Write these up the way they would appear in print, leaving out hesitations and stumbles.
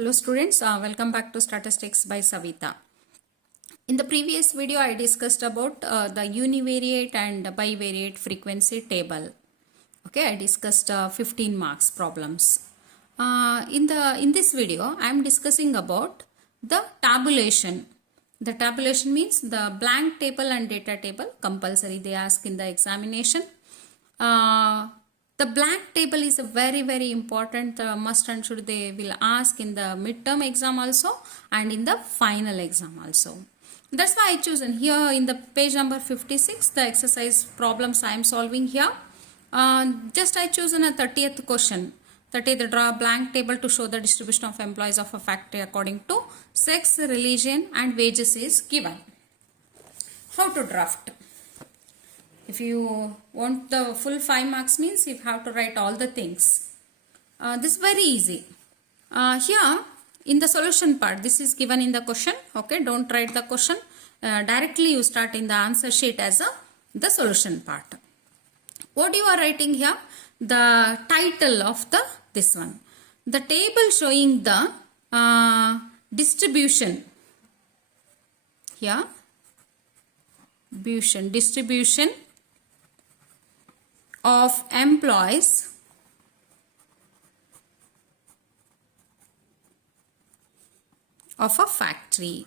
Hello students, welcome back to Statistics by Savita. In the previous video I discussed about the univariate and bivariate frequency table. Okay, I discussed 15 marks problems. In this video I am discussing about the tabulation. The tabulation means the blank table and data table, compulsory they ask in the examination. The blank table is a very important must and should they will ask in the midterm exam also and in the final exam also. That's why I chosen here in the page number 56 the exercise problems I am solving here. Just I chosen a 30th question. 30th, draw a blank table to show the distribution of employees of a factory according to sex, religion and wages is given. How to draft? If you want the full 5 marks means you have to write all the things. This is very easy. Here in the solution part, this is given in the question. Okay, don't write the question. Directly you start in the answer sheet as the solution part. What you are writing here? The title of this one. The table showing the distribution. Here, distribution of employees of a factory.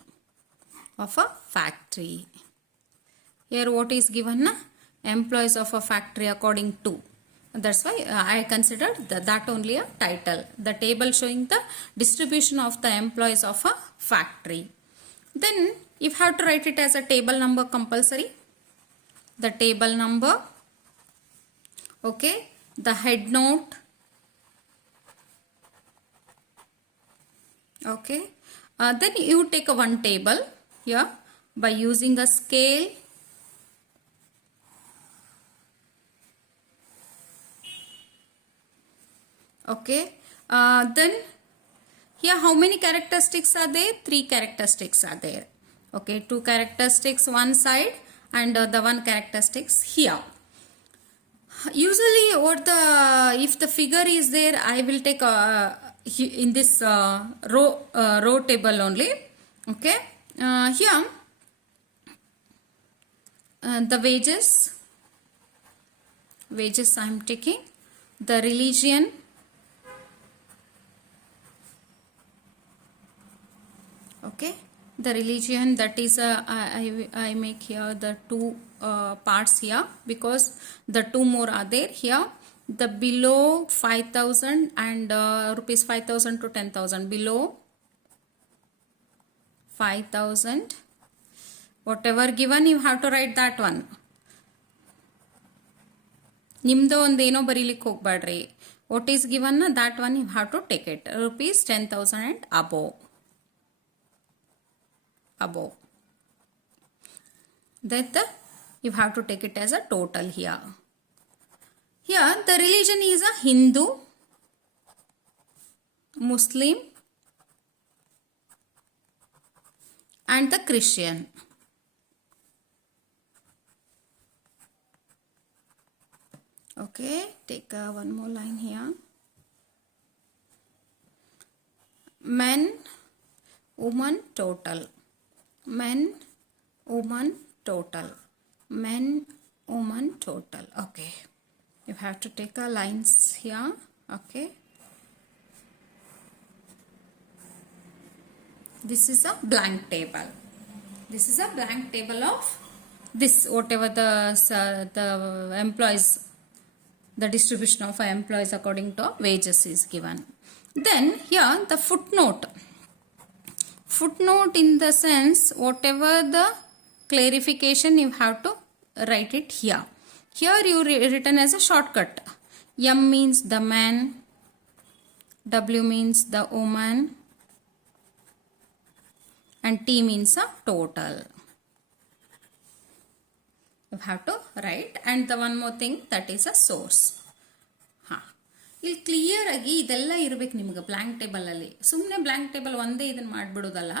Here what is given? Employees of a factory according to. That's why I considered that only a title. The table showing the distribution of the employees of a factory. Then if you have to write it as a table number compulsory. The table number. Okay, the head note. Okay, then you take one table here by using a scale. Okay, then here how many characteristics are there? 3 characteristics are there. Okay, 2 characteristics one side and the 1 characteristics here. Usually if the figure is there, I will take in this row table only. Okay, here the wages I am taking, the religion, okay, the religion, that is I make here the 2 parts here because the 2 more are there here. The below 5,000 and rupees 5,000 to 10,000, below 5,000, whatever given you have to write that one. Nimdo ondeno barilik hogbadri. What is given that one you have to take it. Rupees 10,000 and above. That you have to take it as a total here. Here the religion is a Hindu, Muslim and the Christian. Okay, take one more line here. Men, woman, total. Men, woman, total. Men, woman, total. Okay. You have to take a lines here. Okay. This is a blank table. This is a blank table of this, whatever the employees, the distribution of employees according to wages is given. Then here the footnote. Footnote in the sense whatever the clarification you have to write it here. Here you written as a shortcut. M means the man, W means the woman and T means a total. You have to write, and the one more thing, that is a source. ಇಲ್ಲಿ clear ಆಗಿ ಇದೆಲ್ಲ ಇರಬೇಕು ನಿಮಗೆ blank table ಅಲ್ಲಿ. ಸುಮ್ಮನೆ blank table ಒಂದೇ ಇದನ್ನ ಮಾಡಿಬಿಡೋದಲ್ಲ.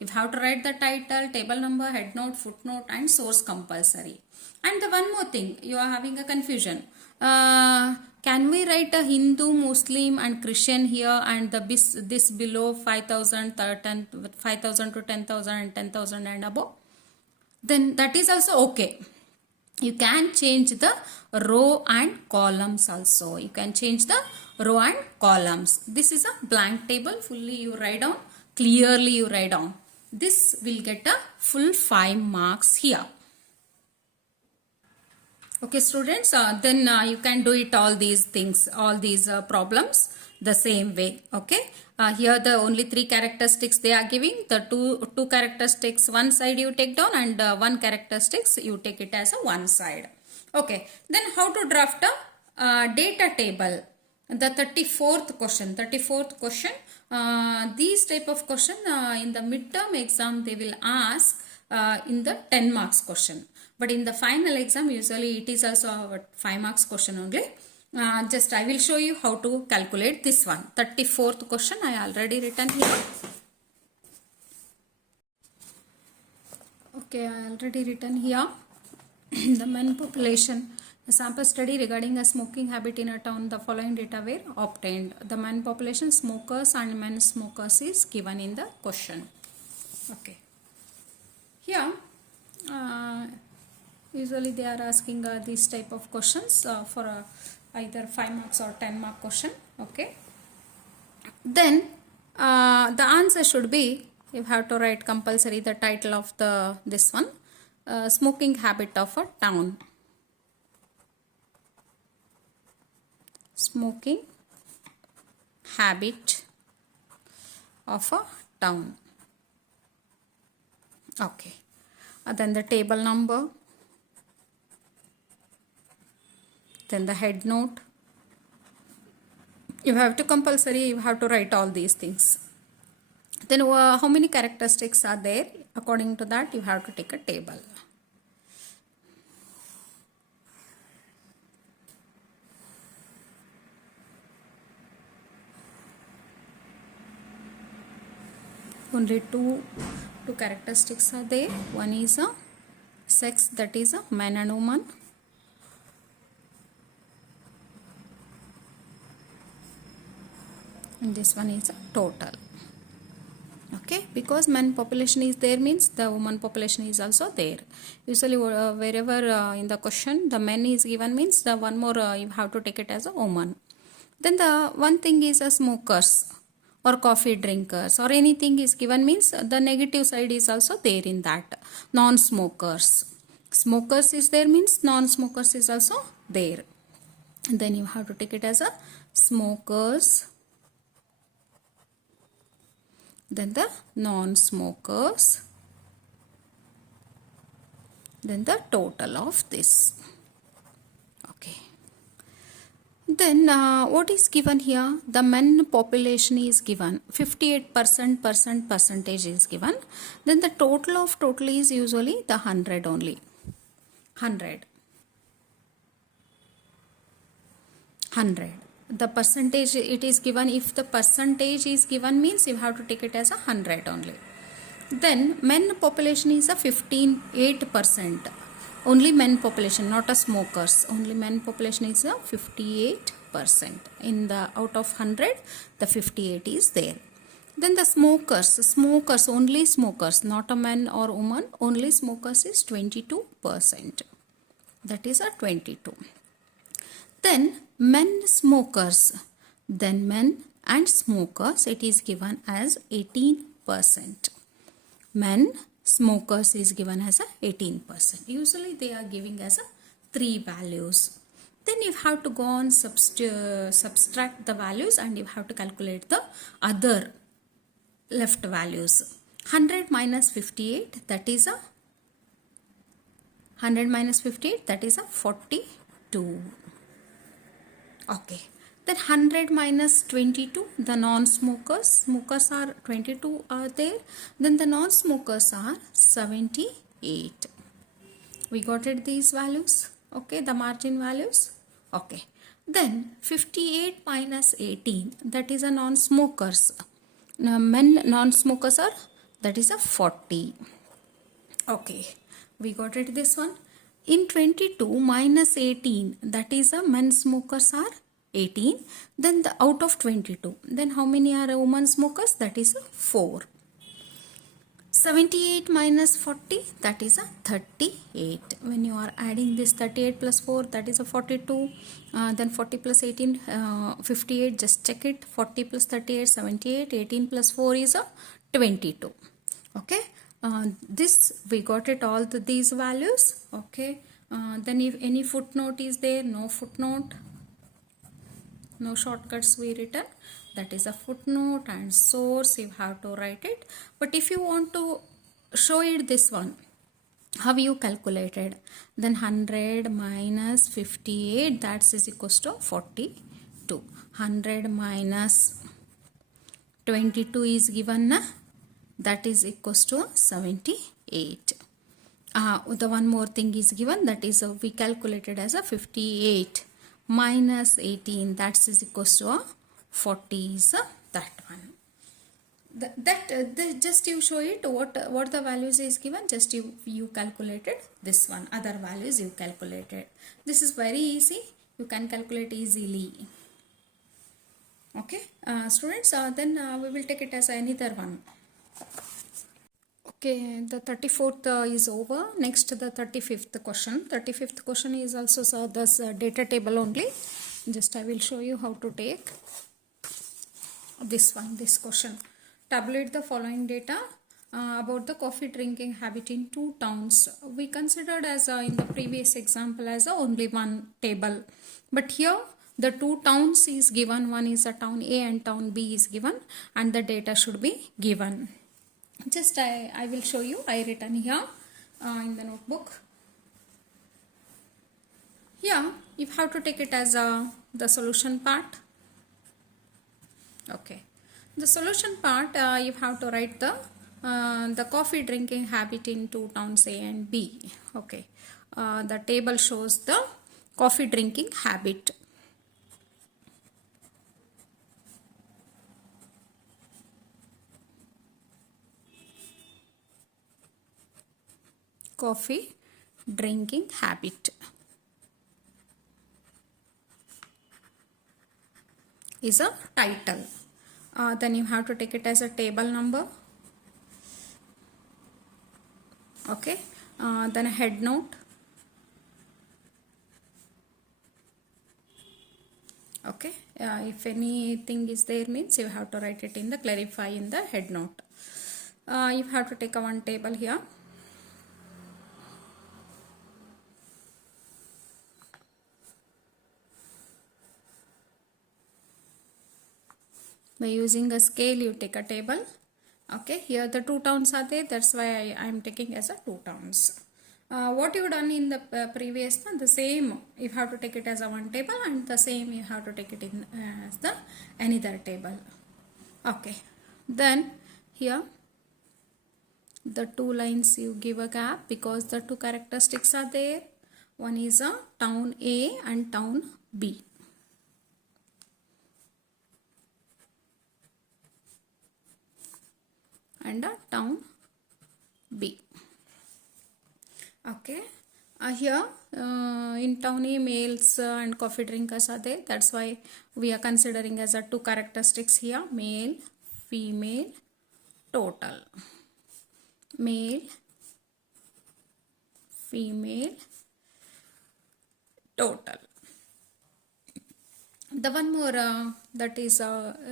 You have to write the title, table number, headnote, footnote and source compulsory. And the one more thing, you are having a confusion. Can we write a Hindu, Muslim and Christian here and this below 5,000, 5,000 to 10,000 and 10,000 and above? Then that is also okay. You can change the row and columns also. You can change the row and columns. This is a blank table. Fully you write down. Clearly you write down. This will get a full 5 marks here. Okay students, then you can do it all these things, all these problems the same way. Okay, here the only 3 characteristics they are giving. The two characteristics one side you take down and one characteristics you take it as a one side. Okay, then how to draft a data table. The 34th question, these type of question in the midterm exam they will ask in the 10 marks question. But in the final exam, usually it is also a 5 marks question only. Just I will show you how to calculate this one. 34th question I already written here. Okay, I already written here. The men population. A sample study regarding a smoking habit in a town. The following data were obtained. The men population, smokers and men smokers is given in the question. Okay. Here. Usually they are asking these type of questions for either 5 marks or 10 mark question. Okay. Then the answer should be, you have to write compulsory the title of this one, smoking habit of a town. Smoking habit of a town. Okay. Then the table number. Then the head note. You have to compulsory, you have to write all these things. Then how many characteristics are there? According to that, you have to take a table. Only two characteristics are there. One is a sex, that is a man and woman. And this one is a total. Okay, because man population is there means the woman population is also there. Usually wherever in the question the man is given means the one more you have to take it as a woman. Then the one thing is a smokers or coffee drinkers or anything is given means the negative side is also there in that. Non-smokers. Smokers is there means non-smokers is also there. And then you have to take it as a smokers. Then the non-smokers, then the total of this. Okay. Then what is given here? The men population is given. 58% percentage is given. Then the total of total is usually the 100 only. 100. The percentage it is given, if the percentage is given means you have to take it as 100 only. Then men population is a 58%. Only men population, not a smokers. Only men population is a 58%. In the out of 100, the 58 is there. Then the smokers, only smokers, not a man or woman, only smokers is 22%. That is a 22. Then men smokers, then men and smokers it is given as 18%. Men smokers is given as a 18%. Usually they are giving as a 3 values. Then you have to go on subtract the values and you have to calculate the other left values. 100 minus 58 that is a 100 minus 58 that is a 42. Okay, then 100 minus 22, the non-smokers, smokers are 22 are there, then the non-smokers are 78. We got it these values, okay, the margin values, okay. Then 58 minus 18, that is a non-smokers. Now men non-smokers are, that is a 40. Okay, we got it this one. In 22 minus 18, that is a men smokers are 18. Then the out of 22, then how many are women smokers? That is 4. 78 minus 40, that is a 38. When you are adding this 38 plus 4, that is a 42. Then 40 plus 18, 58. Just check it. 40 plus 38, 78. 18 plus 4 is a 22. Okay. This we got it all these values. Okay. Then if any footnote is there, no footnote, no shortcuts we written, that is a footnote, and source you have to write it. But if you want to show it this one, how you calculated, then 100 minus 58, that is equals to 42. 100 minus 22 is given, that is equals to 78. The one more thing is given, that is we calculated as a 58 minus 18, that is equals to a 40 is that one. Just you show it what the values is given, just you calculated this one, other values you calculated. This is very easy, you can calculate easily. Okay, students, then we will take it as another one. Okay, the 34th is over. Next, the 35th question. 35th question is also this data table only. Just I will show you how to take this one, this question. Tabulate the following data about the coffee drinking habit in 2 towns. We considered as in the previous example as only one table. But here the 2 towns is given. One is a town A and town B is given, and the data should be given. Just I will show you. I written here in the notebook. Here you have to take it as the solution part. Okay, the solution part you have to write the coffee drinking habit in 2 towns A and B. Okay, the table shows the coffee drinking habit. Coffee drinking habit is a title. Then you have to take it as a table number. Okay, then a head note. Okay, if anything is there means you have to write it in the clarify in the head note. You have to take a one table here. By using a scale you take a table. Okay, here the 2 towns are there, that's why I am taking as a 2 towns. What you done in the previous one, the same you have to take it as a one table, and the same you have to take it in as the another table. Okay, then here the 2 lines you give a gap because the 2 characteristics are there. One is a town A and town B. And a town B. Okay, here in town A males and coffee drinkers are there, that's why we are considering as a 2 characteristics here, male, female, total. Male, female, total. The one more that is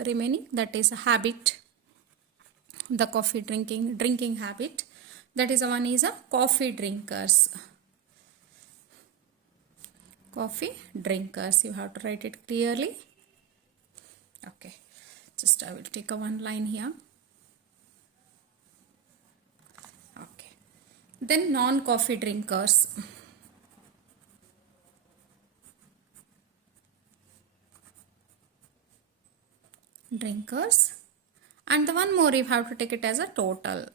remaining, that is a habit, the coffee drinking habit, that is one is a coffee drinkers. Coffee drinkers, you have to write it clearly. Okay, just I will take a one line here. Okay, then non-coffee drinkers. Drinkers, and the one more you have to take it as a total.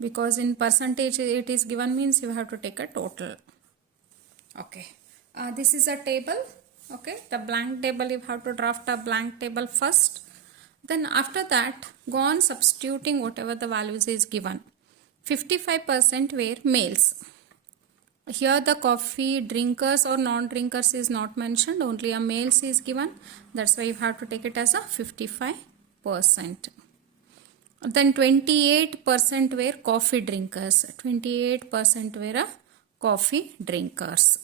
Because in percentage it is given means you have to take a total. Okay, this is a table. Okay, the blank table you have to draft a blank table first. Then after that go on substituting whatever the values is given. 55% were males. Here the coffee drinkers or non-drinkers is not mentioned, only a males is given. That's why you have to take it as a 55%. Then 28% were coffee drinkers. 28% were a coffee drinkers.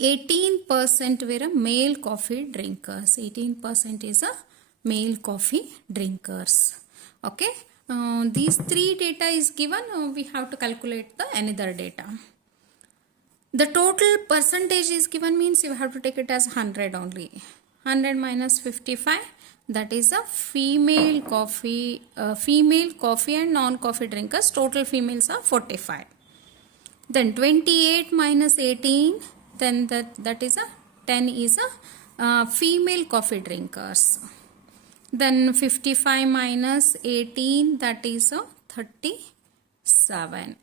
18% were a male coffee drinkers. 18% is a male coffee drinkers. Okay. These three data is given. We have to calculate the another data. The total percentage is given, means you have to take it as 100 only. 100 minus 55, that is a female coffee and non-coffee drinkers. Total females are 45. Then 28 minus 18, then that is a 10 is a female coffee drinkers. Then 55 minus 18, that is a 37.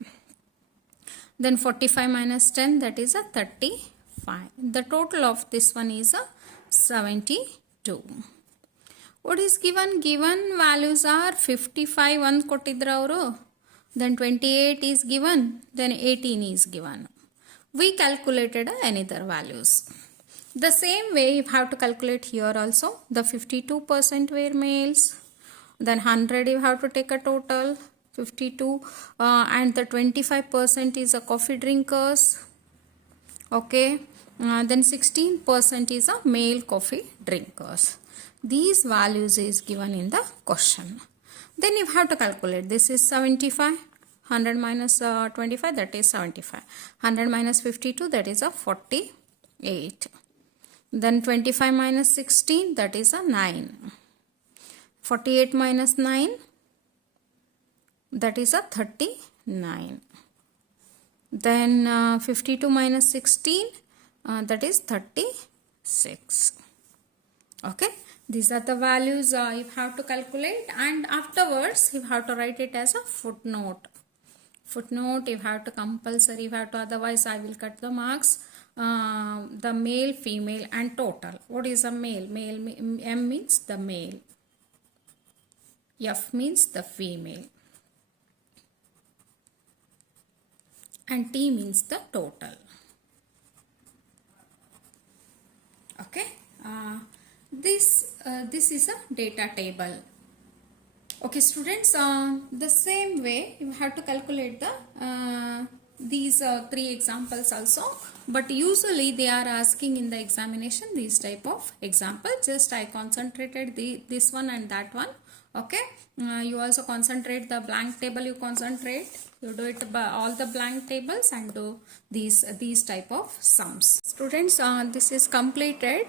Then 45 minus 10, that is a 35. The total of this one is a 72. What is given? Given values are 55 1 kottidra avaru. Then 28 is given. Then 18 is given. We calculated another values. The same way you have to calculate here also. The 52% were males. Then 100 you have to take a total. 52 and the 25% is a coffee drinkers. Okay. Then 16% is a male coffee drinkers. These values is given in the question. Then you have to calculate. This is 75. 100 minus 25, that is 75. 100 minus 52, that is a 48. Then 25 minus 16, that is a 9. 48 minus 9, that is a 39. Then 52 minus 16, that is 36. Okay. These are the values you have to calculate, and afterwards you have to write it as a footnote. Footnote you have to compulsory, you have to, otherwise I will cut the marks. The male, female and total. What is a male? M means the male. F means the female. And T means the total. Okay. This is a data table. Okay, students. The same way you have to calculate the these three examples also. But usually they are asking in the examination these type of examples. Just I concentrated this one and that one. Okay. You also concentrate the blank table. You concentrate. You do it by all the blank tables and do these type of sums. Students, this is completed.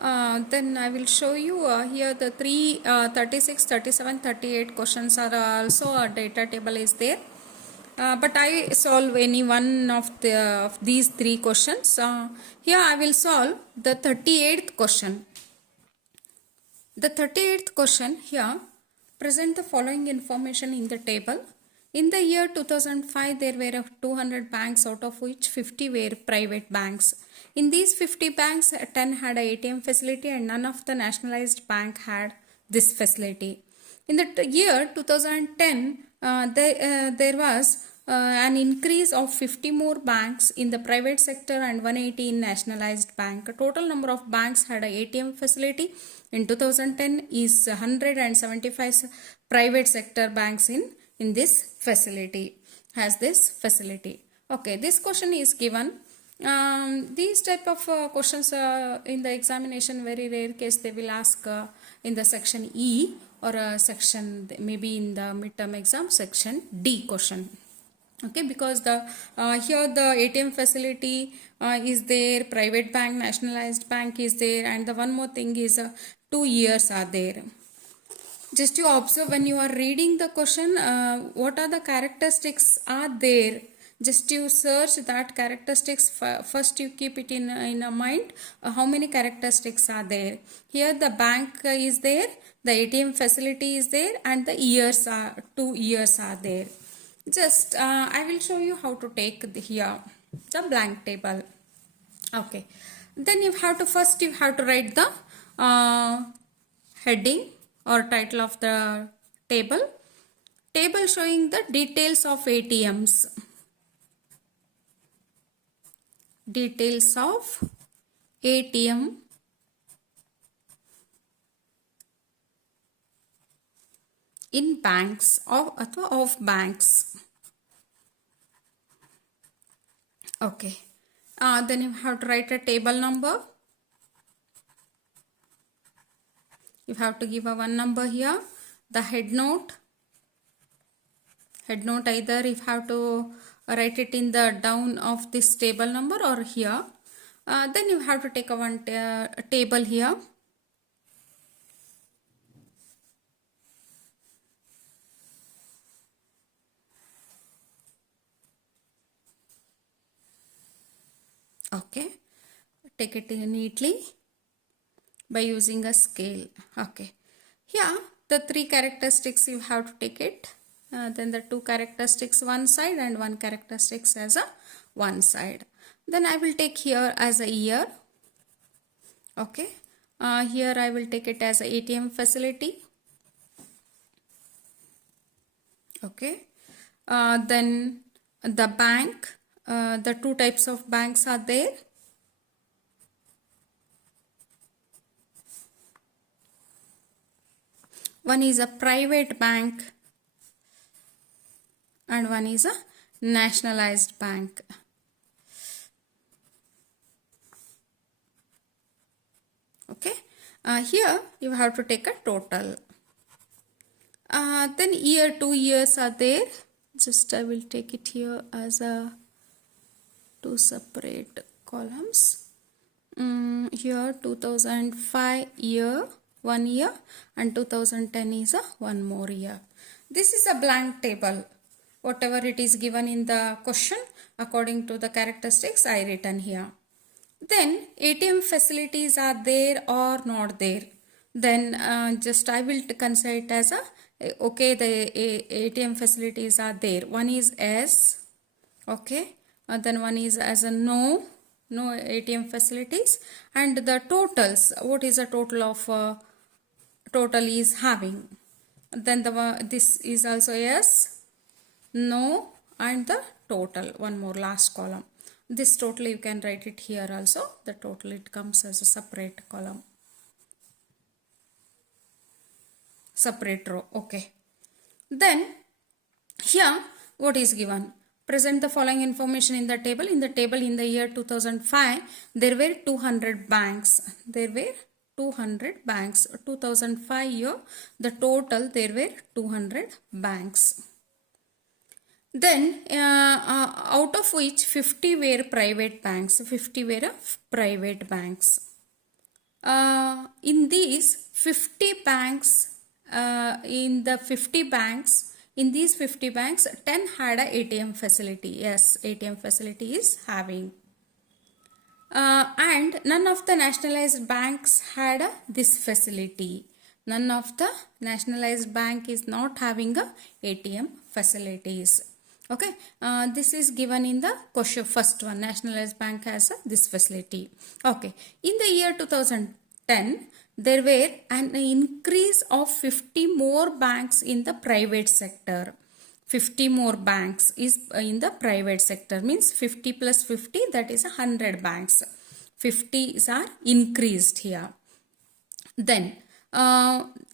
Then I will show you here the 36, 37, 38 questions are also a data table is there. But I solve any one of these three questions. Here I will solve the 38th question. The 38th question here, present the following information in the table. In the year 2005, there were 200 banks, out of which 50 were private banks. In these 50 banks, 10 had a ATM facility and none of the nationalized bank had this facility. In the year 2010, there was an increase of 50 more banks in the private sector and 180 in nationalized bank. A total number of banks had a ATM facility in 2010 is 175 private sector banks in this facility, has this facility. Okay, this question is given. These type of questions in the examination, very rare case they will ask in the section E or section, maybe in the midterm exam section D question. Okay, because the here the ATM facility is there, private bank, nationalized bank is there, and the one more thing is 2 years are there. Just you observe when you are reading the question, what are the characteristics are there. Just you search that characteristics. First you keep it in a mind. How many characteristics are there? Here the bank is there, the ATM facility is there, and the years are 2 years are there. Just I will show you how to take here the blank table. Okay. Then you have to first you have to write the heading or title of the table. Table showing the details of ATMs. details of ATM in banks of banks. Okay. Then you have to write a table number. You have to give a one number here. The head note either you have to write it in the down of this table number or here. Then you have to take a one table here. Okay, take it neatly by using a scale. Okay, here the three characteristics you have to take it. Then the two characteristics one side and one characteristics as a one side. Then I will take here as a year. Okay, here I will take it as a ATM facility. Okay, then the bank, the two types of banks are there. One is a private bank and one is a nationalized bank. Okay, here you have to take a total. Then year, 2 years are there. Just I will take it here as a two separate columns. Here 2005 year, 1 year, and 2010 is a one more year. This is a blank table. Whatever it is given in the question according to the characteristics I written here. Then ATM facilities are there or not there. Then just I will consider it as a okay, the ATM facilities are there. One is S. Okay, then one is as a no ATM facilities. And the totals, what is the total of total is having. Then this is also yes, no, and the total, one more last column. This total you can write it here also. The total it comes as a separate column, separate row. Okay, then here what is given? Present the following information in the table. In the table in the year 2005 there were 200 banks. There were 200 banks. 2005 year the total there were 200 banks. Then out of which 50 were private banks. 50 were private banks. In these 50 banks, in these 50 banks, 10 had a ATM facility. Yes, ATM facility is having. And none of the nationalized banks had this facility. None of the nationalized bank is not having a ATM facilities. Okay, this is given in the question, first one. Nationalized bank has this facility. Okay, in the year 2010 there were an increase of 50 more banks in the private sector. 50 more banks is in the private sector, means 50 plus 50, that is 100 banks. 50 are increased here. Then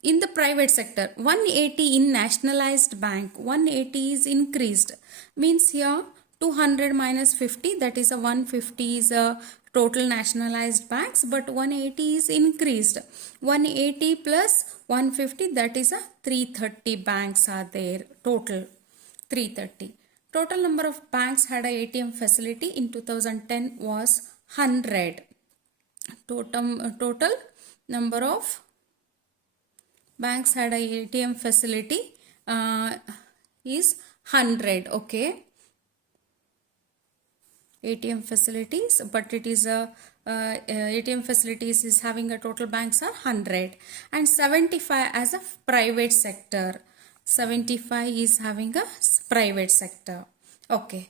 in the private sector 180 in nationalized bank, 180 is increased, means here 200 minus 50, that is a 150 is a total nationalized banks, but 180 is increased. 180 plus 150, that is a 330 banks are there. Total 330. Total number of banks had a ATM facility in 2010 was 100. Total number of banks had a ATM facility is 100. Okay, ATM facilities, but it is a ATM facilities is having a total banks are 100, and 75 as a private sector. 75 is having a private sector. Okay,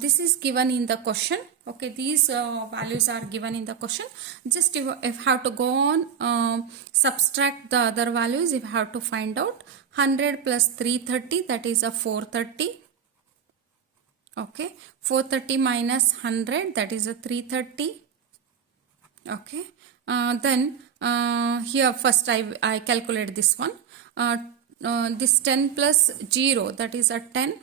this is given in the question. Okay, these values are given in the question. Just if you have to go on subtract the other values, if you have to find out 100 plus 330, that is a 430. Okay, 430 minus 100, that is a 330. Okay, then here first I calculate this one. This 10 plus 0, that is a 10.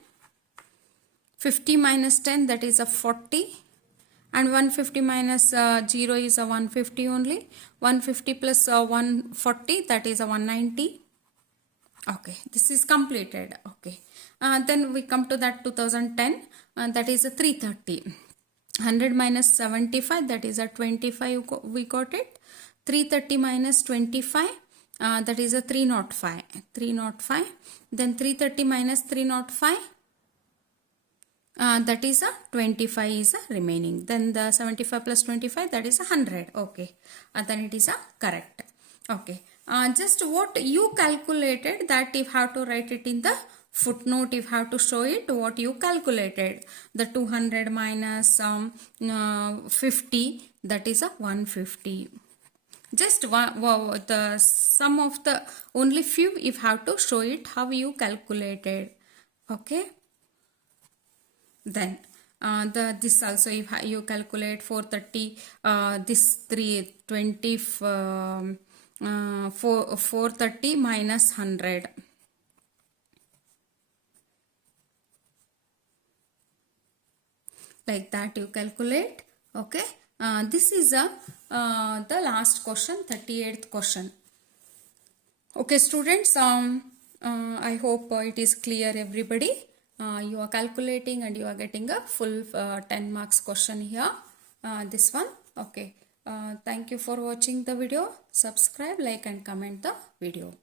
50 minus 10, that is a 40. And 150 minus 0 is a 150 only. 150 plus 140, that is a 190. Okay, this is completed. Okay, then we come to that 2010, that is a 330. 100 minus 75, that is a 25, we got it. 330 minus 25, that is a 305. 305. Then 330 minus 305, that is a 25 is a remaining. Then the 75 plus 25, that is a 100. Okay, then it is a correct. Okay, just what you calculated, that if have to write it in the footnote, if have to show it what you calculated. The 200 minus 50, that is a 150. Just the sum of the only few, if have to show it how you calculated. Okay, then this also, if you calculate 430, this 320, 430 minus 100. Like that you calculate. Okay, this is the last question, 38th question. Okay students, I hope it is clear everybody. You are calculating and you are getting a full 10 marks question here, this one. Okay, thank you for watching the video. Subscribe, like and comment the video.